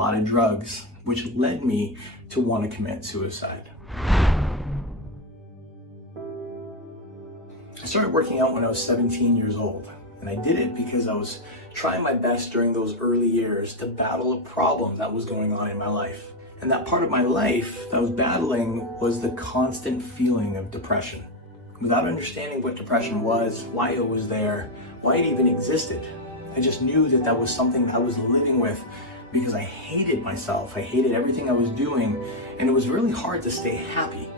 lot of drugs, which led me to want to commit suicide. I started working out when I was 17 years old, and I did it because I was trying my best during those early years to battle a problem that was going on in my life. And that part of my life that I was battling was the constant feeling of depression. Without understanding what depression was, why it was there, why it even existed, I just knew that that was something I was living with because I hated myself. I hated everything I was doing, and it was really hard to stay happy.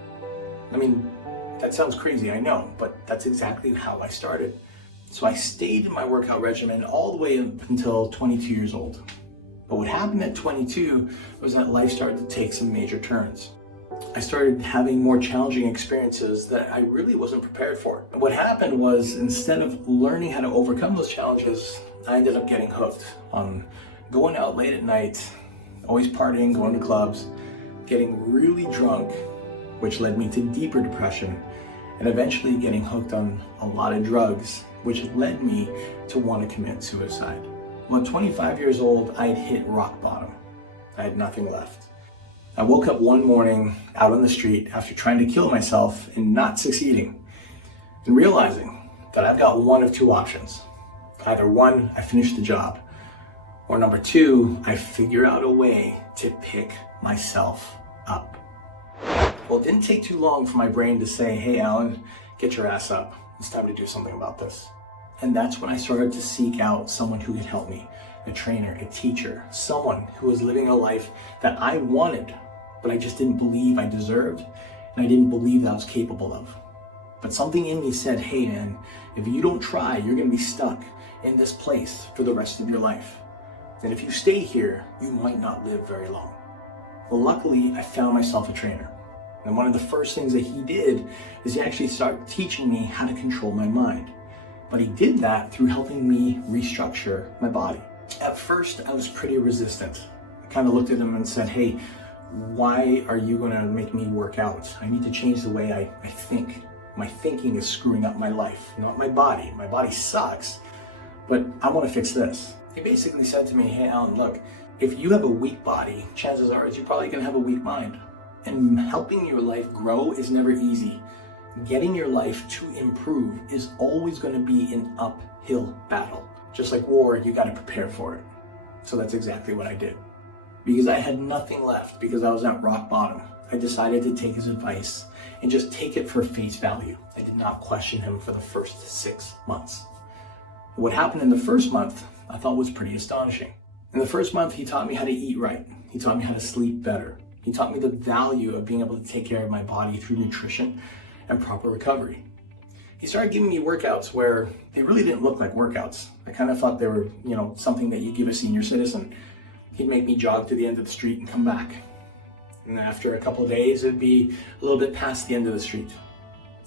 I mean, that sounds crazy, I know, but that's exactly how I started. So I stayed in my workout regimen all the way up until 22 years old. But what happened at 22 was that life started to take some major turns. I started having more challenging experiences that I really wasn't prepared for. And what happened was, instead of learning how to overcome those challenges, I ended up getting hooked on going out late at night, always partying, going to clubs, getting really drunk, which led me to deeper depression, and eventually getting hooked on a lot of drugs, which led me to want to commit suicide. Well, at 25 years old, I had hit rock bottom. I had nothing left. I woke up one morning out on the street after trying to kill myself and not succeeding, and realizing that I've got one of two options. Either one, I finish the job, or number two, I figure out a way to pick myself up. Well, it didn't take too long for my brain to say, hey, Allan, get your ass up. It's time to do something about this. And that's when I started to seek out someone who could help me, a trainer, a teacher, someone who was living a life that I wanted, but I just didn't believe I deserved, and I didn't believe that I was capable of. But something in me said, hey man, if you don't try, you're gonna be stuck in this place for the rest of your life. And if you stay here, you might not live very long. Well, luckily, I found myself a trainer. And one of the first things that he did is he actually started teaching me how to control my mind. But he did that through helping me restructure my body. At first, I was pretty resistant. I kind of looked at him and said, hey, why are you gonna make me work out? I need to change the way I think. My thinking is screwing up my life, not my body. My body sucks, but I wanna fix this. He basically said to me, hey, Allan, look, if you have a weak body, chances are you're probably gonna have a weak mind. And helping your life grow is never easy. Getting your life to improve is always going to be an uphill battle. Just like war, you got to prepare for it. So that's exactly what I did. Because I had nothing left, because I was at rock bottom, I decided to take his advice and just take it for face value. I did not question him for the first 6 months. What happened in the first month, I thought was pretty astonishing. In the first month, he taught me how to eat right. He taught me how to sleep better. He taught me the value of being able to take care of my body through nutrition and proper recovery. He started giving me workouts where they really didn't look like workouts. I kind of thought they were, something that you give a senior citizen. He'd make me jog to the end of the street and come back. And after a couple of days, it'd be a little bit past the end of the street.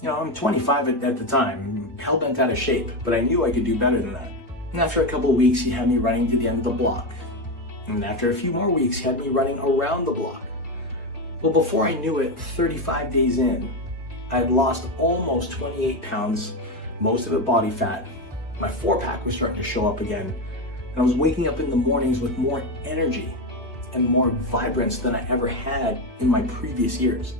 I'm 25 at the time, hell-bent out of shape, but I knew I could do better than that. And after a couple of weeks, he had me running to the end of the block. And after a few more weeks, he had me running around the block. Well, before I knew it, 35 days in, I had lost almost 28 pounds, most of it body fat. My 4-pack was starting to show up again, and I was waking up in the mornings with more energy and more vibrance than I ever had in my previous years.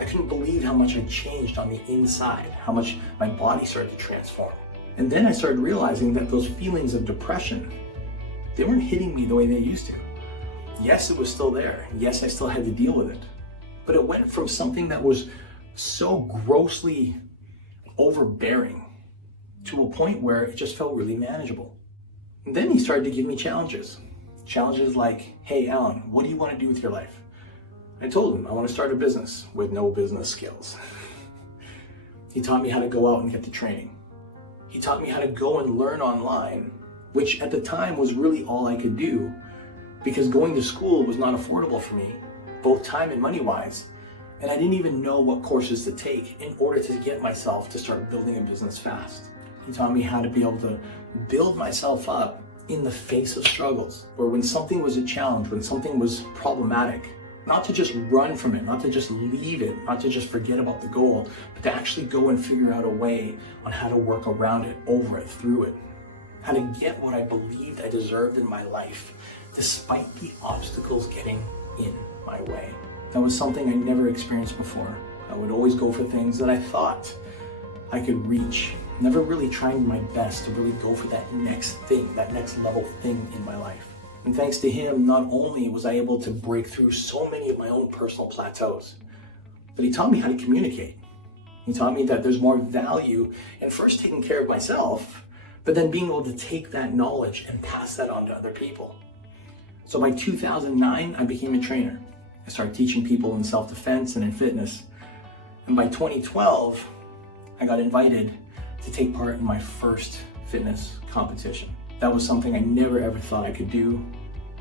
I couldn't believe how much I changed on the inside, how much my body started to transform. And then I started realizing that those feelings of depression, they weren't hitting me the way they used to. Yes, it was still there. Yes, I still had to deal with it. But it went from something that was so grossly overbearing to a point where it just felt really manageable. And then he started to give me challenges. Challenges like, hey, Allan, what do you want to do with your life? I told him I want to start a business with no business skills. He taught me how to go out and get the training. He taught me how to go and learn online, which at the time was really all I could do, because going to school was not affordable for me, both time and money-wise, and I didn't even know what courses to take in order to get myself to start building a business fast. He taught me how to be able to build myself up in the face of struggles, where when something was a challenge, when something was problematic, not to just run from it, not to just leave it, not to just forget about the goal, but to actually go and figure out a way on how to work around it, over it, through it, how to get what I believed I deserved in my life despite the obstacles getting in my way. That was something I never experienced before. I would always go for things that I thought I could reach, never really trying my best to really go for that next thing, that next level thing in my life. And thanks to him, not only was I able to break through so many of my own personal plateaus, but he taught me how to communicate. He taught me that there's more value in first taking care of myself, but then being able to take that knowledge and pass that on to other people. So by 2009, I became a trainer. I started teaching people in self-defense and in fitness. And by 2012, I got invited to take part in my first fitness competition. That was something I never ever thought I could do.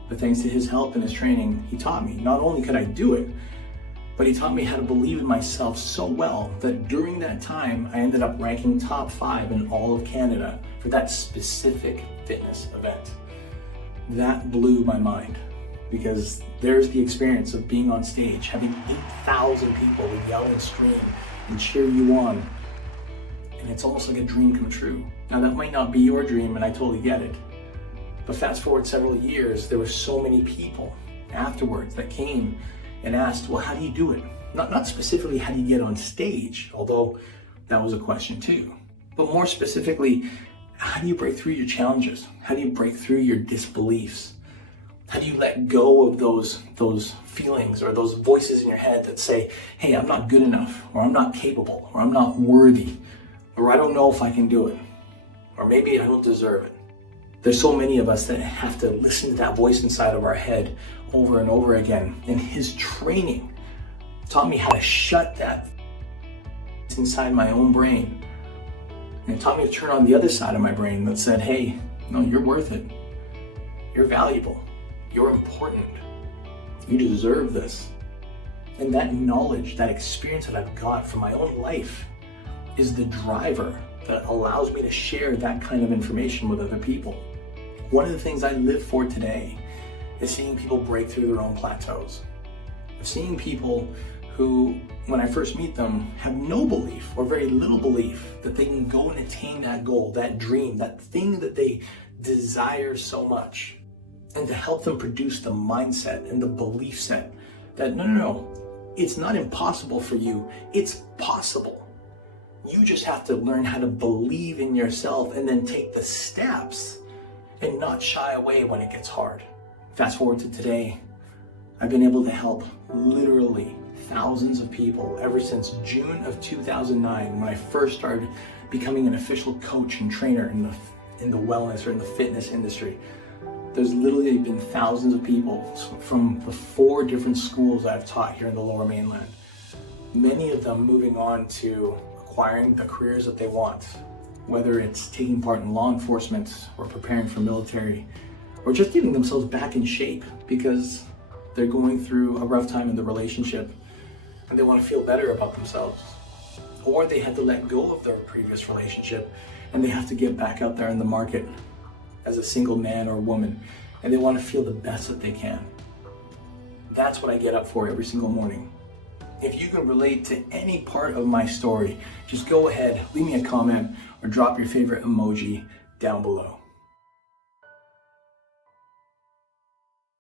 But thanks to his help and his training, he taught me not only could I do it, but he taught me how to believe in myself so well that during that time, I ended up ranking top 5 in all of Canada for that specific fitness event. That blew my mind, because there's the experience of being on stage, having 8,000 people yell and scream and cheer you on. And it's almost like a dream come true. Now that might not be your dream, and I totally get it. But fast forward several years, there were so many people afterwards that came and asked, well, how do you do it? Not specifically how do you get on stage, although that was a question too. But more specifically, how do you break through your challenges? How do you break through your disbeliefs? How do you let go of those feelings or those voices in your head that say, hey, I'm not good enough, or I'm not capable, or I'm not worthy, or I don't know if I can do it, or maybe I don't deserve it. There's so many of us that have to listen to that voice inside of our head over and over again. And his training taught me how to shut that inside my own brain. And it taught me to turn on the other side of my brain that said, hey, no, you're worth it. You're valuable. You're important. You deserve this. And that knowledge, that experience that I've got from my own life is the driver that allows me to share that kind of information with other people. One of the things I live for today is seeing people break through their own plateaus. Seeing people who, when I first meet them, have no belief or very little belief that they can go and attain that goal, that dream, that thing that they desire so much. And to help them produce the mindset and the belief set that no, it's not impossible for you, it's possible. You just have to learn how to believe in yourself and then take the steps and not shy away when it gets hard. Fast forward to today, I've been able to help literally thousands of people ever since June of 2009, when I first started becoming an official coach and trainer in the wellness or in the fitness industry. There's literally been thousands of people from the 4 different schools I've taught here in the Lower Mainland. Many of them moving on to acquiring the careers that they want, whether it's taking part in law enforcement or preparing for military, or just getting themselves back in shape because they're going through a rough time in the relationship and they want to feel better about themselves. Or they had to let go of their previous relationship and they have to get back out there in the market as a single man or woman, and they want to feel the best that they can. That's what I get up for every single morning. If you can relate to any part of my story, just go ahead, leave me a comment, or drop your favorite emoji down below.